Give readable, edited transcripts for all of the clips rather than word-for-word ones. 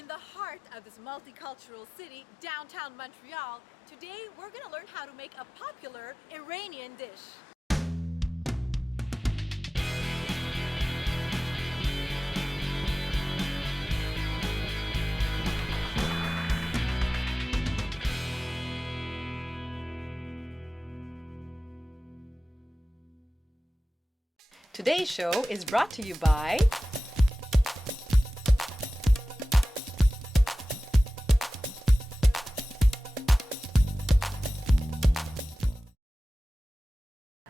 in the heart of this multicultural city, downtown Montreal. Today, we're gonna learn how to make a popular Iranian dish. Today's show is brought to you by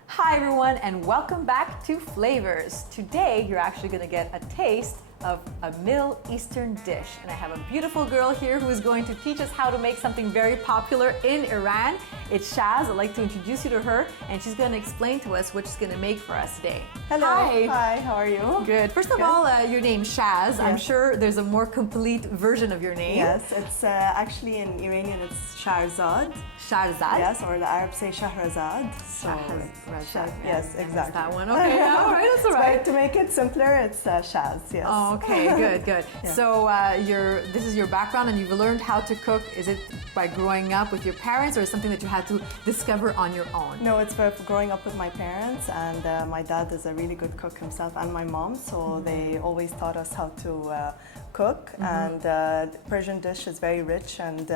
Hi everyone, and welcome back to Flavors. Today you're actually going to get a taste of a Middle Eastern dish, and I have a beautiful girl here who is going to teach us how to make something very popular in Iran. It's Shaz. I'd like to introduce you to her, and she's going to explain to us what she's going to make for us today. Hello. Hi, how are you? Good. First of all, your name's Shaz. Yes. I'm sure there's a more complete version of your name. Yes, it's actually in Iranian it's Shahrzad. Shahrzad? Yes, or the Arabs say Shahrazad. So Shahrazad. Yes, exactly. That one. Okay, all right, that's all right. To make it simpler, it's Shaz, yes. Oh, okay, good. Yeah. So this is your background, and you've learned how to cook. Is it by growing up with your parents, or is it something that you had to discover on your own? No, it's by growing up with my parents, and my dad is a really good cook himself, and my mom, so they always taught us how to cook, and Persian dish is very rich and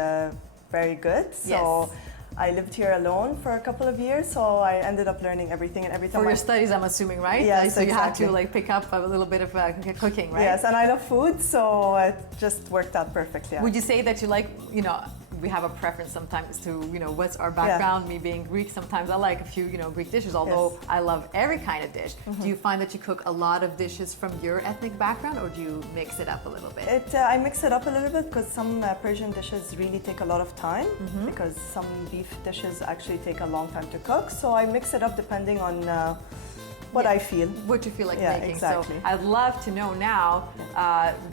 very good. So. Yes. I lived here alone for a couple of years, so I ended up learning everything, and every time for your studies, I'm assuming, right? Yes, so you exactly. had to pick up a little bit of cooking, right? Yes, and I love food, so it just worked out perfectly. Would you say that you like, we have a preference sometimes to, what's our background? Me being Greek, sometimes I like a few, Greek dishes, although I love every kind of dish. Do you find that you cook a lot of dishes from your ethnic background, or do you mix it up a little bit? I mix it up a little bit because some Persian dishes really take a lot of time, because some beef dishes actually take a long time to cook. So I mix it up depending on what I feel. What you feel like making. Exactly. So I'd love to know now,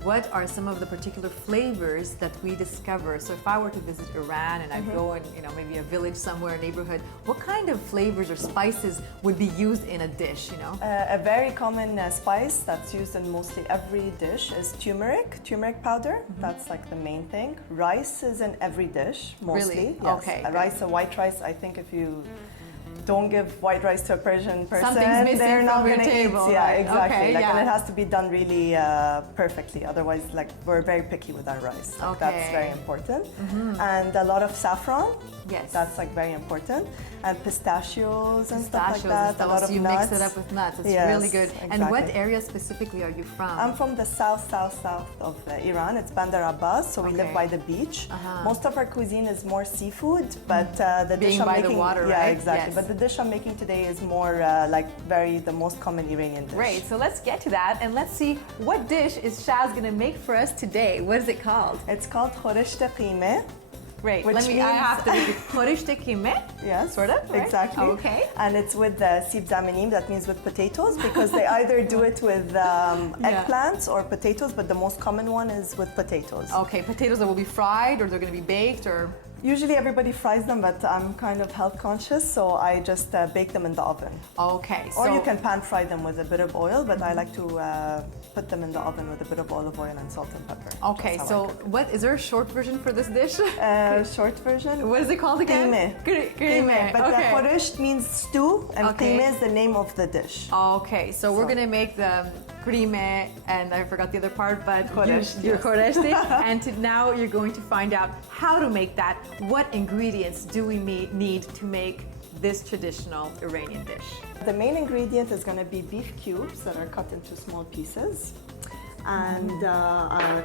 what are some of the particular flavors that we discover? So if I were to visit Iran and I go in, maybe a village somewhere, a neighborhood, what kind of flavors or spices would be used in a dish, A very common spice that's used in mostly every dish is turmeric powder. That's like the main thing. Rice is in every dish, mostly. Really? Yes. Okay. Rice, white rice, I think if you don't give white rice to a Persian person, something's missing they're not from your going to table. eat. Yeah, right? exactly. Okay, And it has to be done really perfectly. Otherwise, we're very picky with our rice. That's very important. And a lot of saffron. Yes. That's very important. And pistachios and stuff like that. A lot of you nuts. mix it up with nuts. It's really good. Exactly. And what area specifically are you from? I'm from the south of Iran. It's Bandar Abbas, so we live by the beach. Most of our cuisine is more seafood, but the dish I'm making, the water, yeah, right? exactly. Yes. But the dish I'm making today is more the most common Iranian dish. Great. So let's get to that, and let's see what dish is Shaz going to make for us today. What is it called? It's called khoresht qime. Great. I have to repeat. Khoresht qime? Yes. Sort of? Right? Exactly. Okay. And it's with sib zamenim, that means with potatoes, because they either do it with eggplants or potatoes, but the most common one is with potatoes. Okay, potatoes that will be fried, or they're going to be baked, or? Usually everybody fries them, but I'm kind of health conscious, so I just bake them in the oven. Okay. Or you can pan fry them with a bit of oil, but I like to put them in the oven with a bit of olive oil and salt and pepper. Okay, so what is there a short version for this dish? Short version? What is it called again? Qime. But the khoresht means stew, and qime is the name of the dish. Okay, so we're gonna make the qime, and I forgot the other part, but your khoresht. And now you're going to find out how to make that. What ingredients do we need to make this traditional Iranian dish? The main ingredient is going to be beef cubes that are cut into small pieces, and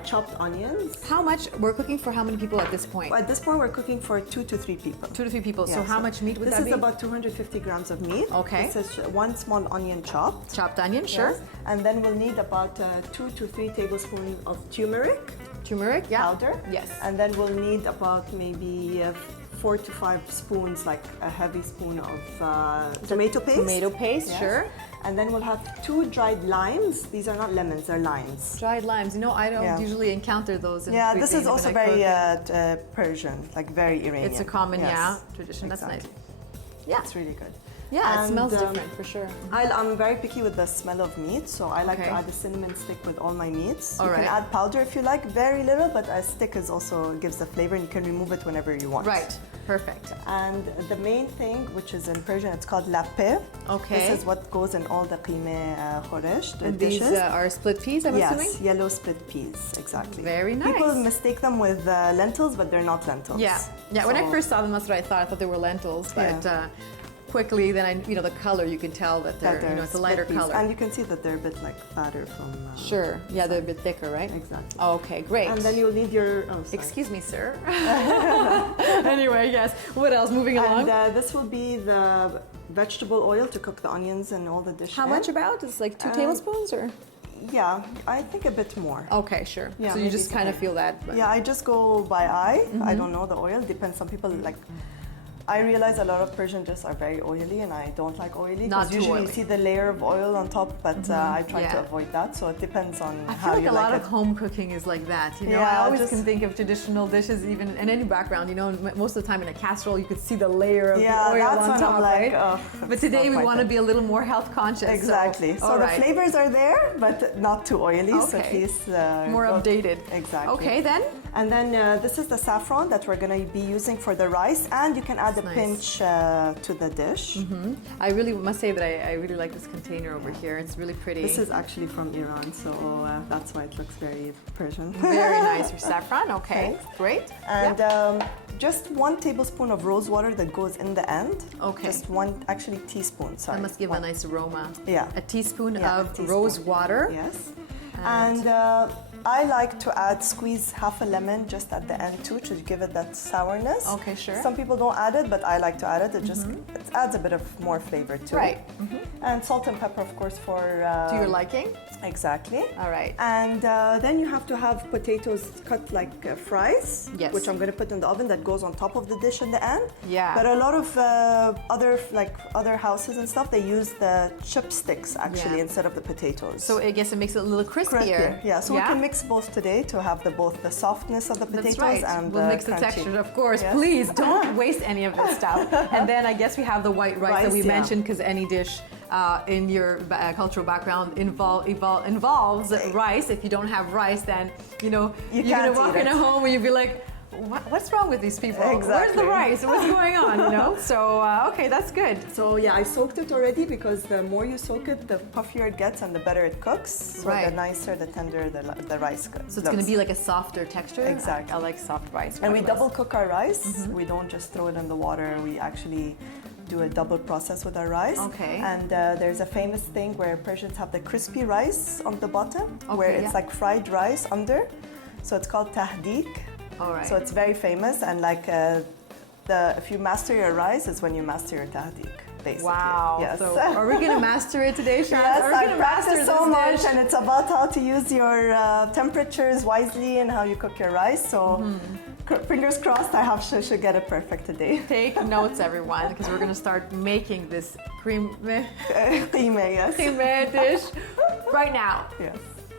chopped onions. How much? We're cooking for how many people at this point? At this point, we're cooking for 2 to 3 people. 2 to 3 people. Yeah, so how much meat would that be? This is about 250 grams of meat. Okay. This is 1 small onion chopped. Chopped onion, sure. Yes. And then we'll need about 2 to 3 tablespoons of turmeric. Turmeric, yeah. Powder. Yes. And then we'll need about maybe 4 to 5 spoons, like a heavy spoon of tomato paste. Tomato paste, yes. Sure. And then we'll have 2 dried limes. These are not lemons, they're limes. Dried limes. I don't usually encounter those in Yeah, this is also very Persian, very Iranian. It's a common, tradition. Exactly. That's nice. Yeah. It's really good. Yeah, it And, smells different for sure. I'm very picky with the smell of meat, so I like to Okay. add a cinnamon stick with all my meats. All You right. can add powder if you like, very little, but a stick is also gives the flavor, and you can remove it whenever you want. Right, perfect. And the main thing, which is in Persian, it's called lappe. Okay. This is what goes in all the qime khoresh, the And dishes. these are split peas, I'm Yes, assuming? yellow split peas, exactly. Very nice. People mistake them with lentils, but they're not lentils. Yeah, yeah. When I So- first saw them, that's what I thought. I thought they were lentils, but quickly then the color, you can tell that they're, it's a lighter split peas. color. And you can see that they're a bit like fatter from. Sure. Yeah, they're a bit thicker, right? Exactly. Okay, great. And then you'll need your. Oh, sorry. Excuse me, sir. Anyway, yes. What else? Moving along. And this will be the vegetable oil to cook the onions and all the dishes. How much about? It's like 2 tablespoons, or? Yeah, I think a bit more. Okay, sure. Yeah, so you maybe just kind of something. feel that. But Yeah, I just go by eye. I don't know the oil. Depends. Some people like. I realize a lot of Persian dishes are very oily, and I don't like oily. Not Because too usually oily. you see the layer of oil on top, but I try to Yeah. avoid that. So it depends on I how feel like you a lot like of it. home cooking is like that. I Yeah, always just- can think of traditional dishes, even in any background. Most of the time in a casserole, you could see the layer of Yeah, the oil that's on when top, I'm like, right? oh, But it's today not we my want to thing. be a little more health conscious. Exactly. So all the right. flavors are there, but not too oily. So at Okay. least More go- updated. Exactly. Okay, then. And then this is the saffron that we're going to be using for the rice, and you can add a That's nice. pinch to the dish. I really must say that I really like this container over here. It's really pretty. This is actually from Iran, so that's why it looks very Persian. very nice for saffron. Okay, Thanks. great. And Yeah. just 1 tablespoon of rose water that goes in the end. Okay. Just 1, actually teaspoon, sorry. That must give a nice aroma. Yeah. A teaspoon Yeah, of a teaspoon. rose water. Yes. And I like to squeeze half a lemon just at the end too to give it that sourness. Okay, sure. Some people don't add it, but I like to add it. It just it adds a bit of more flavor to Right. it. And salt and pepper, of course, for To your liking. exactly. All right. And then you have to have potatoes cut like fries, Yes. which I'm going to put in the oven. That goes on top of the dish in the end. Yeah. But a lot of other houses and stuff, they use the chipsticks actually Yeah. instead of the potatoes. So I guess it makes it a little crispier. Crispier, yeah. So we can mix both today to have both the softness of the potatoes That's right. and We'll mix the crunchy. texture, of course. Yes. Please don't waste any of this stuff. And then I guess we have the white rice that we Rice, yeah. mentioned, because any dish in your cultural background involves rice. If you don't have rice, then you're can't gonna walk eat in it. a home where you'd be like, what's wrong with these people? Where's Exactly. the rice? What's going on? So okay, that's good. So yeah, I soaked it already because the more you soak it, the puffier it gets and the better it cooks. So Right. the nicer, the tender the rice gets. So it's going to be like a softer texture. Exactly. I like soft rice. And we quite double less. cook our rice. We don't just throw it in the water. We actually do a double process with our rice. Okay. And there's a famous thing where Persians have the crispy rice on the bottom, where Okay, it's yeah. like fried rice under. So it's called tahdik. All right. So it's very famous, and like if you master your rice, is when you master your tahdik, basically. Wow. Yes. So are we going to master it today, Shan? Yes, Are we I gonna master practice so this much, dish? and it's about how to use your temperatures wisely and how you cook your rice. So fingers crossed, I should get it perfect today. Take notes, everyone, because we're going to start making this cream Qime, yes. dish right now. Yes.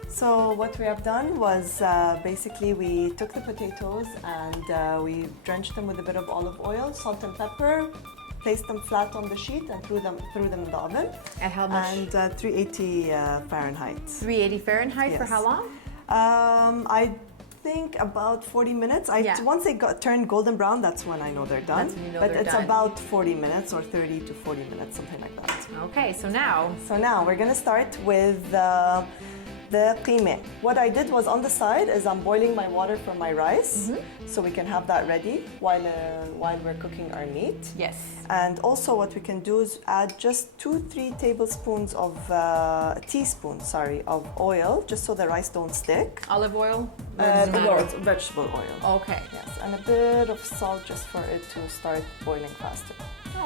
So what we have done was basically we took the potatoes and we drenched them with a bit of olive oil, salt and pepper, placed them flat on the sheet and threw them in the oven. At how much? And 380 Fahrenheit. 380 Fahrenheit for Yes. how long? I think about 40 minutes. Yeah. Once they turned golden brown, that's when I know they're done. That's when you know but they're it's done. about 40 minutes or 30 to 40 minutes, something like that. Okay, so now, So now we're gonna start with the qime. What I did was on the side is I'm boiling my water for my rice, so we can have that ready while we're cooking our meat. yes. And also what we can do is add just 2-3 tablespoons of of oil, just so the rice don't stick. Olive oil? Or does it matter? Vegetable oil. Okay. Yes, and a bit of salt just for it to start boiling faster.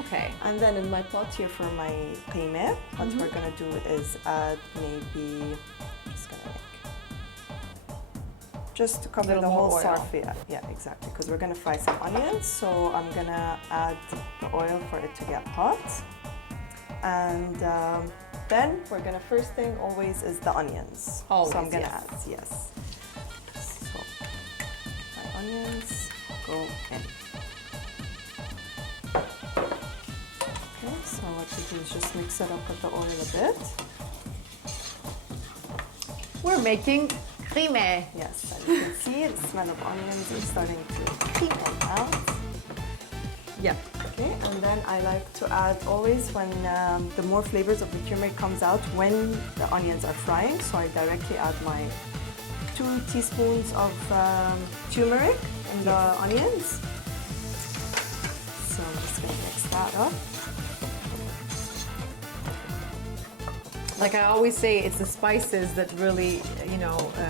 Okay. And then in my pot here for my qime, what we're gonna do is add maybe, just to cover Little the more whole oil. sarfi. Yeah, exactly, because we're gonna fry some onions. So I'm gonna add the oil for it to get hot. And then we're gonna, first thing always is the onions. Always, so I'm gonna yes. add, yes. So my onions go in. Okay, so So what you do is just mix it up with the oil a bit. We're making creme. Yes, and you can see the smell of onions is starting to come out. Yeah. Okay, and then I like to add always when the more flavors of the turmeric comes out when the onions are frying. So I directly add my 2 teaspoons of turmeric in the onions. So I'm just going to mix that up. Like I always say, it's the spices that really,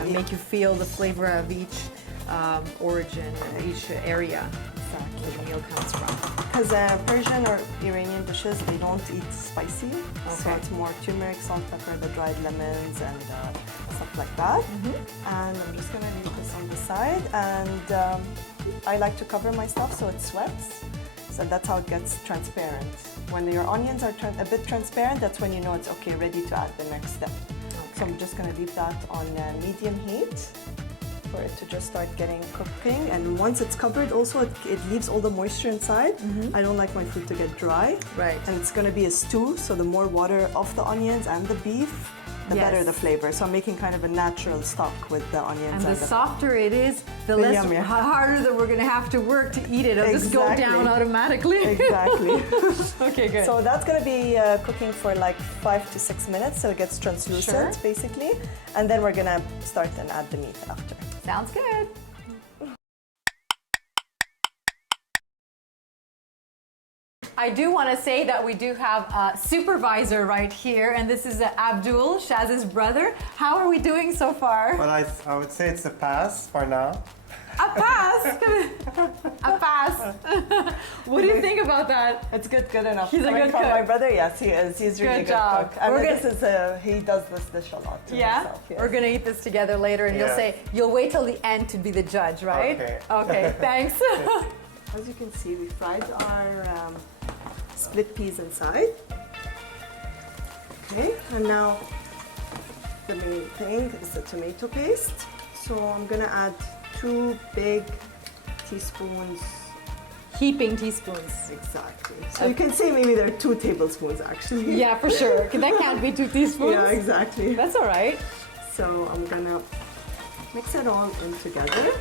make you feel the flavor of each origin, each area the meal comes from. Because Persian or Iranian dishes, they don't eat spicy. So it's more turmeric, salt, pepper, the dried lemons, and stuff like that. And I'm just going to leave this on the side. And I like to cover my stuff so it sweats. So that's how it gets transparent. When your onions are a bit transparent, that's when you know it's okay, ready to add the next step. So I'm just going to leave that on medium heat for it to just start getting cooking. And once it's covered, also it leaves all the moisture inside. I don't like my food to get dry. Right. And it's going to be a stew, so the more water of the onions and the beef, the better the flavor. So I'm making kind of a natural stock with the onions. And the softer it is, the less yummier. harder that we're going to have to work to eat it. It'll just go down automatically. Exactly. Okay, good. So that's going to be cooking for like 5 to 6 minutes, so it gets translucent basically. And then we're going to start and add the meat after. Sounds good. I do want to say that we do have a supervisor right here, and this is Abdul, Shaz's brother. How are we doing so far? Well, I would say it's a pass for now. A pass? A pass. What do you think about that? It's good enough. He's a good cook. My brother, yes, he is. He's really Good job. cook. I mean, he does this dish a lot to himself. Yes. We're going to eat this together later, and you'll say, you'll wait till the end to be the judge, right? Okay, thanks. As you can see, we fried our split peas inside. Okay, and now the main thing is the tomato paste. So I'm gonna add 2 big teaspoons. Heaping teaspoons. Exactly. So you can say maybe there are 2 tablespoons actually. Yeah, for sure. That can't be 2 teaspoons. Yeah, exactly. That's all right. So I'm gonna mix it all in together.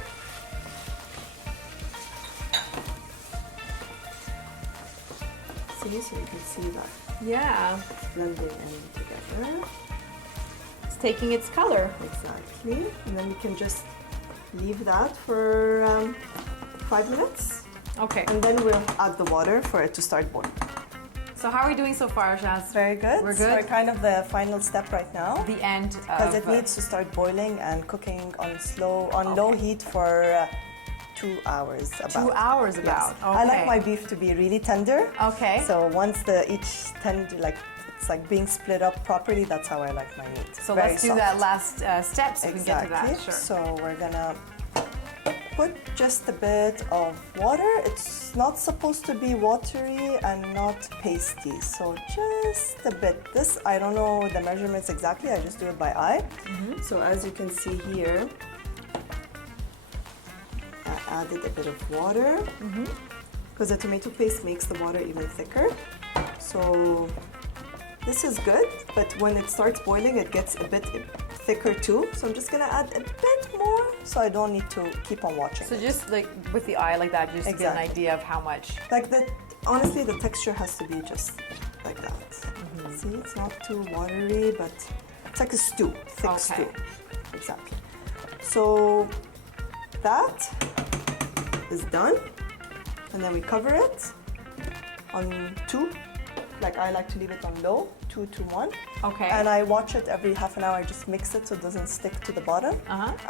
See, so you can see that. Yeah. Blending in together. It's taking its color. Exactly. And then we can just leave that for 5 minutes. Okay. And then we'll add the water for it to start boiling. So how are we doing so far, Shaz? Very good. We're good? So we're kind of the final step right now. The end. Because it needs to start boiling and cooking on low heat for 2 hours about. 2 hours about. Yes. Okay. I like my beef to be really tender. Okay. So once each tender, it's like being split up properly, that's how I like my meat. So Very let's do soft. that last step so we can get to that. Sure. So we're gonna put just a bit of water. It's not supposed to be watery and not pasty. So just a bit. This, I don't know the measurements exactly. I just do it by eye. So as you can see here, I added a bit of water because the tomato paste makes the water even thicker. So this is good, but when it starts boiling, it gets a bit thicker too. So I'm just gonna add a bit more, so I don't need to keep on watching. So just like with the eye like that, just to get an idea of how much. Like that, honestly, the texture has to be just like that. See, it's not too watery, but it's like a stew, thick stew. Exactly. So that is done, and then we cover it on 2. Like I like to leave it on low, 2 to 1. Okay. And I watch it every half an hour. I just mix it so it doesn't stick to the bottom.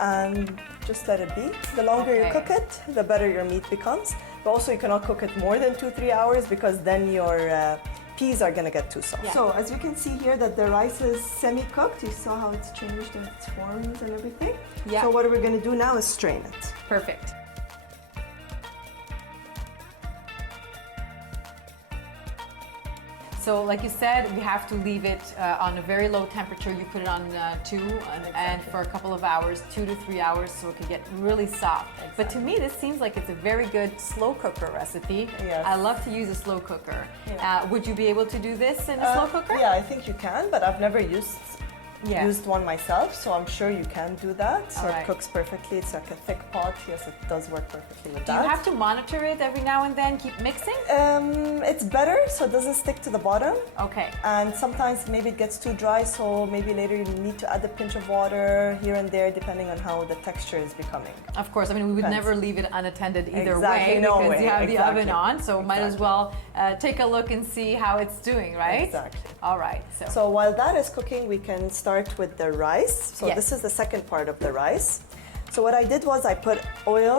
And just let it be. The longer you cook it, the better your meat becomes. But also you cannot cook it more than 2-3 hours because then your peas are gonna get too soft. So as you can see here that the rice is semi-cooked. You saw how it's changed its forms and everything. Yeah. So what we're gonna do now is strain it. Perfect. So So like you said, we have to leave it on a very low temperature. You put it on 2 and for a couple of hours, 2 to 3 hours, so it can get really soft. Exactly. But to me, this seems like it's a very good slow cooker recipe. Yes. I love to use a slow cooker. Yeah. Would you be able to do this in a slow cooker? Yeah, I think you can, but I've never used Yeah. used one myself, so I'm sure you can do that. So Alright. it cooks perfectly. It's like a thick pot. Yes, it does work perfectly with Do that. you have to monitor it every now and then? Keep mixing? It's better so it doesn't stick to the bottom. Okay. And sometimes maybe it gets too dry, so maybe later you need to add a pinch of water here and there, depending on how the texture is becoming. Of course, I mean, we would Depends. never leave it unattended either Exactly, way no because way, you have the exactly. oven on, so might as Exactly. well take a look and see how it's doing, right? Exactly. All right. So while that is cooking, we can start with the rice. So Yes. this is the second part of the rice. So what I did was I put oil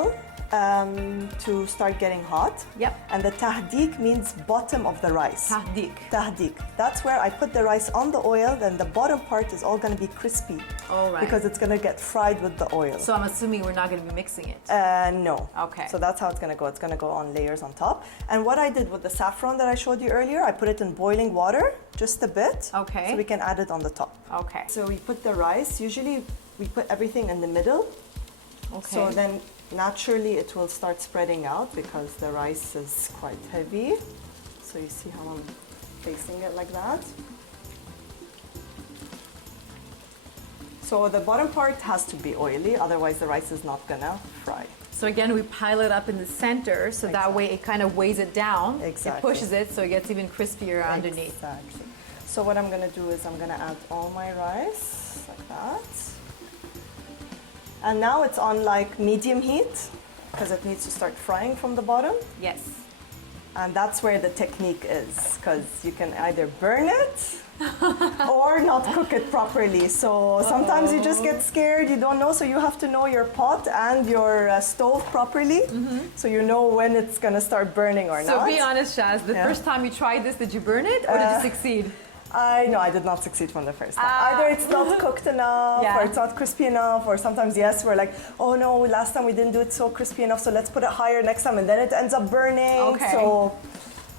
to start getting hot. Yep. And the tahdik means bottom of the rice. tahdik. Tahdik. That's where I put the rice on the oil, then the bottom part is all going to be crispy. All right. Because it's going to get fried with the oil. So I'm assuming we're not going to be mixing it. No. Okay. So that's how it's going to go. It's going to go on layers on top. And what I did with the saffron that I showed you earlier, I put it in boiling water, just a bit. Okay. So we can add it on the top. Okay. So we put the rice. Usually we put everything in the middle. Okay. So then naturally it will start spreading out because the rice is quite heavy. So you see how I'm placing it like that. So the bottom part has to be oily, otherwise the rice is not gonna fry. So again, we pile it up in the center, so that way it kind of weighs it down. Exactly. It pushes it, so it gets even crispier underneath. Exactly. So what I'm gonna do is I'm gonna add all my rice like that. And now it's on like medium heat because it needs to start frying from the bottom. Yes. And that's where the technique is, because you can either burn it or not cook it properly. So sometimes you just get scared, you don't know, so you have to know your pot and your stove properly, so you know when it's gonna start burning or So not. be honest, Shaz, the Yeah. first time you tried this, did you burn it or did you succeed? I did not succeed from the first time. Either it's not cooked enough, Yeah. or it's not crispy enough, or sometimes yes, we're like, oh no, last time we didn't do it so crispy enough, so let's put it higher next time, and then it ends up burning. Okay. So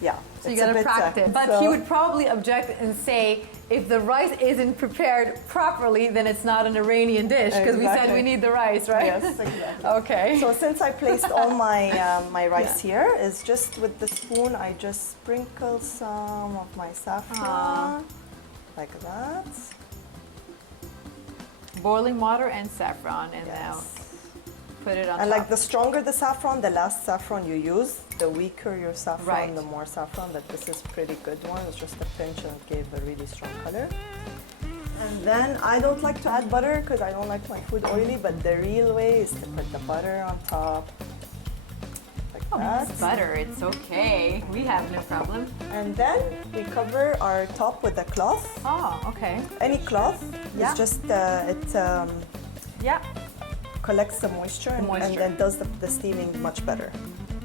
yeah, So you it's a gotta bit, practice. But so- he would probably object and say, if the rice isn't prepared properly, then it's not an Iranian dish, because we said Exactly. we need the rice, right? Yes, exactly. Okay. So since I placed all my my rice here, is just with the spoon, I just sprinkle some of my saffron, like that. Boiling water and saffron, and now Yes. put it on And top. like the stronger the saffron, the less saffron you use, the weaker your saffron, Right. the more saffron. But this is pretty good one. It's just a pinch and it gave a really strong color. And then I don't like to add butter because I don't like my food oily, but the real way is to put the butter on top. Like that. It's butter, it's okay. We have no problem. And then we cover our top with a cloth. Oh, okay. Any cloth. Yeah. It's just, Yeah, collects the moisture, and moisture. then does the steaming much better.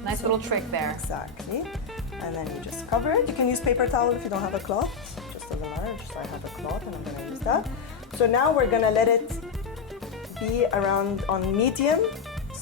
nice little trick there. Exactly. And then you just cover it. You can use paper towel if you don't have a cloth. Just doesn't matter. Just I have a cloth and I'm gonna use that. So now we're gonna let it be around on medium.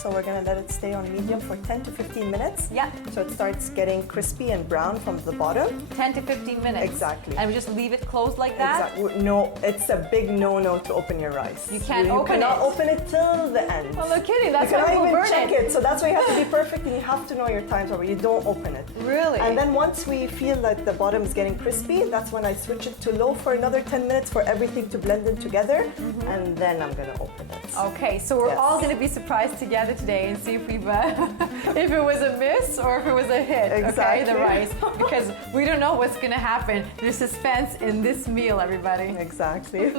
So we're gonna let it stay on medium for 10 to 15 minutes. Yeah, So it starts getting crispy and brown from the bottom. 10 to 15 minutes. Exactly. And we just leave it closed like that? Exactly. No, it's a big no-no to open your rice. You can't open cannot it. open it till the end. Well, no kidding, that's You why cannot we'll even burn check it. it. So that's why you have to be perfect and you have to know your times where you don't open it. Really? And then once we feel that the bottom is getting crispy, that's when I switch it to low for another 10 minutes for everything to blend in together. And then I'm gonna open it. Okay, so we're Yes. all going to be surprised together today and see if we've, if it was a miss or if it was a hit. Okay, Exactly. the rice, because we don't know what's going to happen. There's suspense in this meal, everybody. Exactly.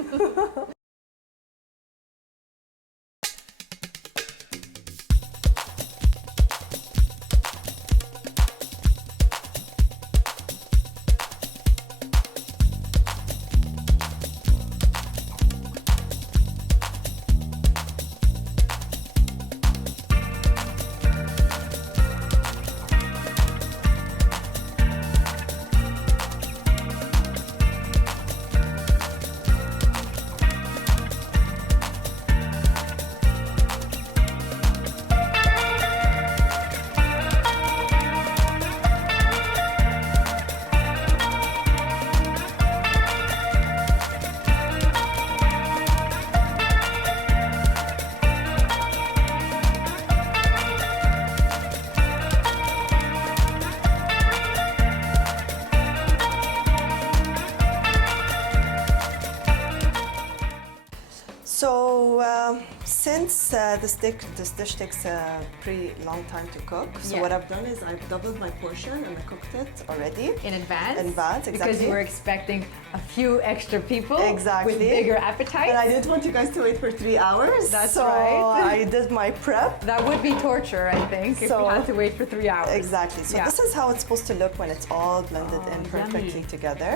Since this dish takes a pretty long time to cook, so Yeah. what I've done is I've doubled my portion and I cooked it already. In advance? In advance, exactly. Because you were expecting a few extra people Exactly. with bigger appetites. And I didn't want you guys to wait for 3 hours. That's so right. I did my prep. That would be torture, I think, if So- we had to wait for 3 hours. Exactly. So Yeah. this is how it's supposed to look when it's all blended in Oh, perfectly yummy. together.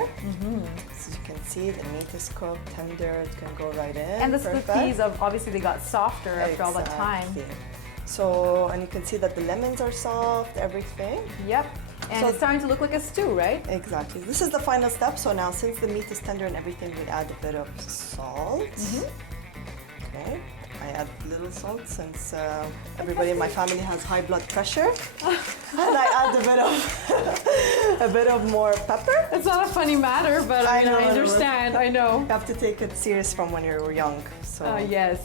So you can see the meat is cooked, tender, it can go right in. And the perfect. peas, obviously, they got softer after all that time. Exactly. So, and you can see that the lemons are soft, everything. Yep. And So- it's starting to look like a stew, right? Exactly. This is the final step. So now, since the meat is tender and everything, we add a bit of salt. Okay. I add little salt since everybody in my family has high blood pressure, and I add a bit of more pepper. It's not a funny matter, but I know, I understand. I know. You have to take it serious from when you're young. So. Yes.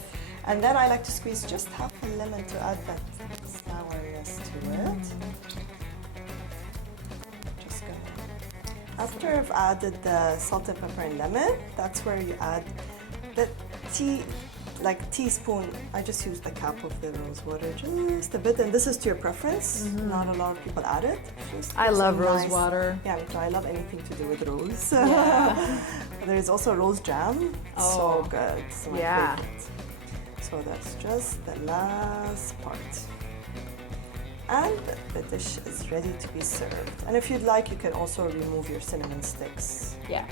And then I like to squeeze just half a lemon to add that sourness to it. Just gonna. After I've added the salt and pepper and lemon, that's where you add the teaspoon. I just use the cap of the rose water just a bit, and this is to your preference. Not a lot of people add it. Just I gives love a rose nice- water. Yeah, me too. I love anything to do with rose. Yeah. There's also rose jam. So Oh. good. It's my Yeah. favorite. So that's just the last part. And the dish is ready to be served. And if you'd like, you can also remove your cinnamon sticks, Yeah.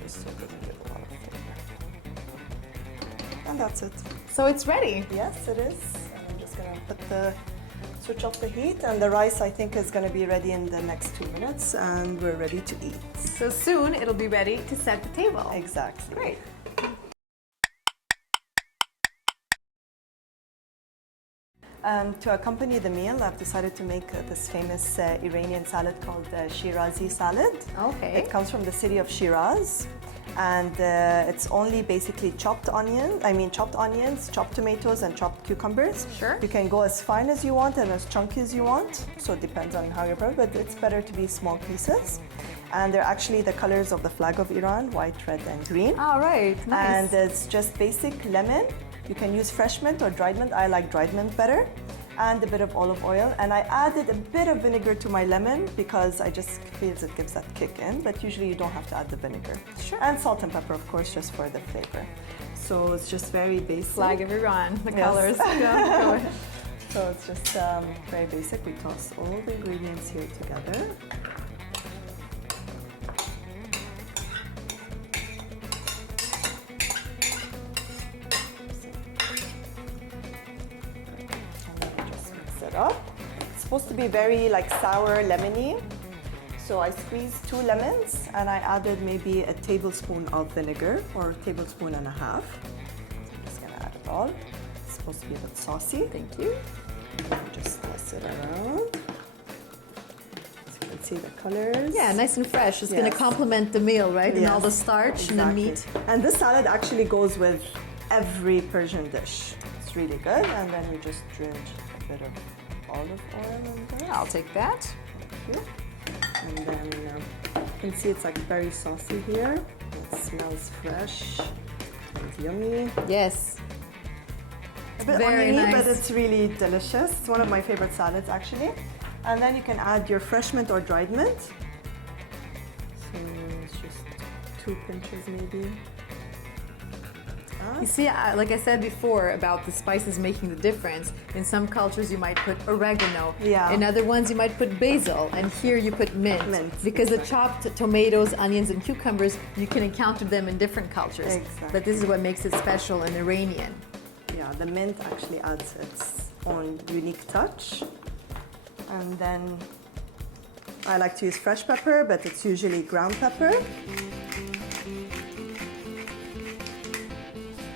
just so it doesn't give a lot of flavor. And that's it. So it's ready. Yes, it is. And I'm just gonna switch off the heat, and the rice I think is gonna be ready in the next 2 minutes, and we're ready to eat. So soon it'll be ready to set the table. Exactly. Great. To accompany the meal, I've decided to make this famous Iranian salad called Shirazi salad. Okay. It comes from the city of Shiraz, and it's only basically chopped onions, chopped tomatoes, and chopped cucumbers. Sure. You can go as fine as you want and as chunky as you want, so it depends on how you prepare, but it's better to be small pieces. And they're actually the colors of the flag of Iran, white, red, and green. All right. Nice. And it's just basic lemon. You can use fresh mint or dried mint. I like dried mint better. And a bit of olive oil. And I added a bit of vinegar to my lemon because I just feel it gives that kick in. But usually you don't have to add the vinegar. Sure. And salt and pepper, of course, just for the flavor. So it's just very basic. Flag of Iran, the Yes. colors. Yeah, go ahead. So it's just very basic. We toss all the ingredients here together. Up. It's supposed to be very sour, lemony. So I squeezed 2 lemons and I added maybe a tablespoon of vinegar or a tablespoon and a half. So I'm just gonna add it all. It's supposed to be a bit saucy. Thank you. Just toss it around. So you can see the colors. Yeah, nice and fresh. It's going Yes. to complement the meal, right? And all the Yes, starch and the meat. And this salad actually goes with every Persian dish. It's really good. And then we just dredge a bit of olive oil in there. I'll take that. Thank you. And then you can see it's very saucy here. It smells fresh and yummy. Yes. A bit Very oniony, nice. but it's really delicious. It's one of my favorite salads actually. And then you can add your fresh mint or dried mint. So it's just 2 pinches maybe. You see, like I said before about the spices making the difference, in some cultures you might put oregano. Yeah. In other ones you might put basil, and here you put mint. Mint, Because the chopped tomatoes, onions, and cucumbers, you can encounter them in different cultures. Exactly. But this is what makes it special and Iranian. Yeah, the mint actually adds its own unique touch. And then I like to use fresh pepper, but it's usually ground pepper.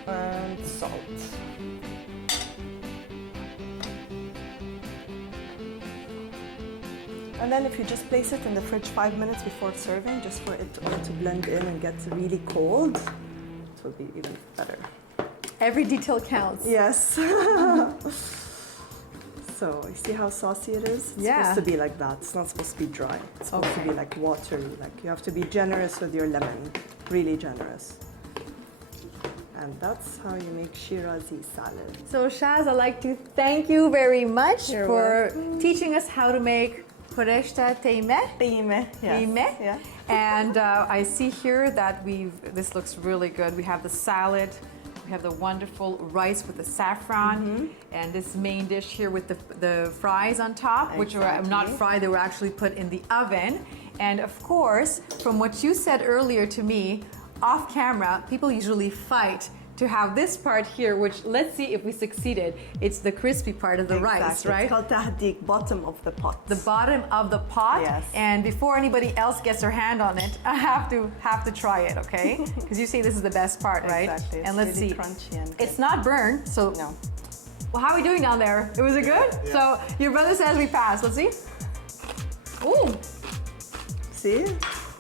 And salt. And then if you just place it in the fridge 5 minutes before serving, just for it all to blend in and get really cold, it will be even better. Every detail counts. Yes. So you see how saucy it is? It's Yeah. supposed to be like that. It's not supposed to be dry. It's supposed to be watery. You have to be generous with your lemon. Really generous. And that's how you make Shirazi salad. So Shaz, I'd like to thank you very much You're for teaching us how to make Kureshta teime. Qeime, yes. Qeime. Yeah. And I see here that this looks really good. We have the salad, we have the wonderful rice with the saffron, and this main dish here with the fries on top, which are not fried, they were actually put in the oven. And of course, from what you said earlier to me, off camera, people usually fight to have this part here, which let's see if we succeeded. It's the crispy part of the rice, right? It's called tahdik, bottom of the pot. The bottom of the pot. Yes. And before anybody else gets their hand on it, I have to try it, okay? Because you say this is the best part, right? Exactly. And let's really see. Crunchy and good. It's not burned, so. No. Well, how are we doing down there? Was it good? Yeah. So your brother says we passed. Let's see. Ooh, See?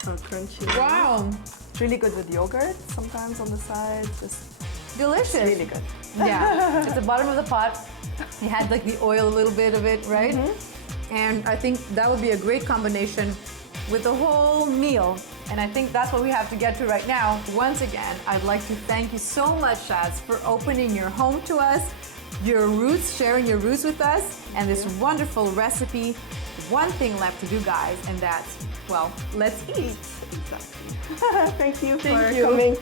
How crunchy. wow. It's really good with yogurt sometimes on the side. Just Delicious. really good. Yeah, at the bottom of the pot, you had like the oil, a little bit of it, right? And I think that would be a great combination with the whole meal. And I think that's what we have to get to right now. Once again, I'd like to thank you so much, Shaz, for opening your home to us, your roots, sharing your roots with us, and this wonderful recipe. One thing left to do, guys, and that's, well, let's eat. Exactly. Thank you for Thank you. coming.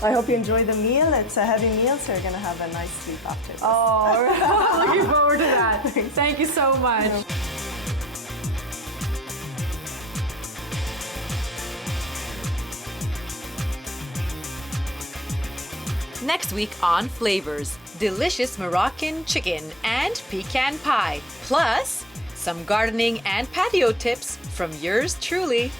I hope you enjoy the meal. It's a heavy meal, so you're going to have a nice sleep after this. Oh, looking forward to that. Thank you so much. Next week on Flavors, delicious Moroccan chicken and pecan pie, plus some gardening and patio tips from yours truly.